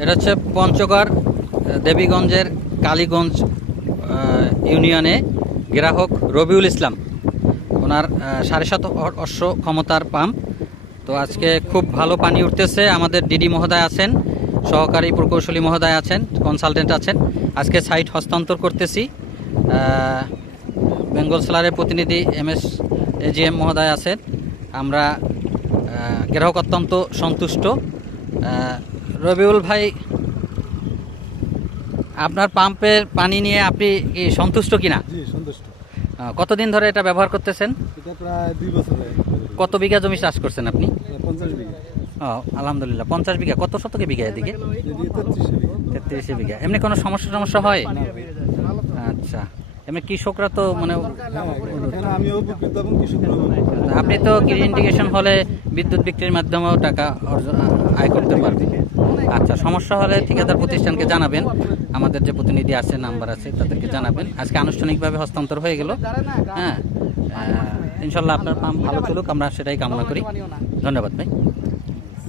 এটা হচ্ছে পঞ্চগড় দেবীগঞ্জের কালীগঞ্জ ইউনিয়নে গ্রাহক রবিউল ইসলাম, ওনার 7.5 অশ্ব ক্ষমতার পাম্প। তো আজকে খুব ভালো পানি উঠতেছে। আমাদের ডিডি মহোদয় আছেন, সহকারী প্রকৌশলী মহোদয় আছেন, কনসালটেন্ট আছেন। আজকে সাইট হস্তান্তর করতেছি। বেঙ্গল সোলারের প্রতিনিধি MS AGM মহোদয় আছেন। আমরা গ্রাহক অত্যন্ত সন্তুষ্ট। রবিউল ভাই, আপনার পাম্পের পানি নিয়ে আপনি কি সন্তুষ্ট কিনা? জি, সন্তুষ্ট। কতদিন ধরে এটা ব্যবহার করতেছেন? এটা প্রায় 2 বছর হয়ে গেছে। কত বিঘা জমি চাষ করছেন আপনি? 50 বিঘা। আলহামদুলিল্লাহ, 50 বিঘা। কত শতকে বিঘা এদিকে? এদিকে 33 বিঘা। 33 বিঘা। এমনি কোনো সমস্যা হয়? আচ্ছা, এমনি কৃষকরা তো মানে এখানে আমিও উপকৃত এবং কৃষকরাও উপকৃত। আপনি তো গ্রিন ইন্ডিকেশন হলে বিদ্যুৎ বিক্রির মাধ্যমেও টাকা আয় করতে পারবেন। আচ্ছা, সমস্যা হলে ঠিকাদার প্রতিষ্ঠানকে জানাবেন। আমাদের যে প্রতিনিধি আছে, নাম্বার আছে, তাদেরকে জানাবেন। আজকে আনুষ্ঠানিকভাবে হস্তান্তর হয়ে গেল। হ্যাঁ, ইনশাল্লাহ আপনার পাম্প ভালো চলুক, আমরা সেটাই কামনা করি। ধন্যবাদ ভাই।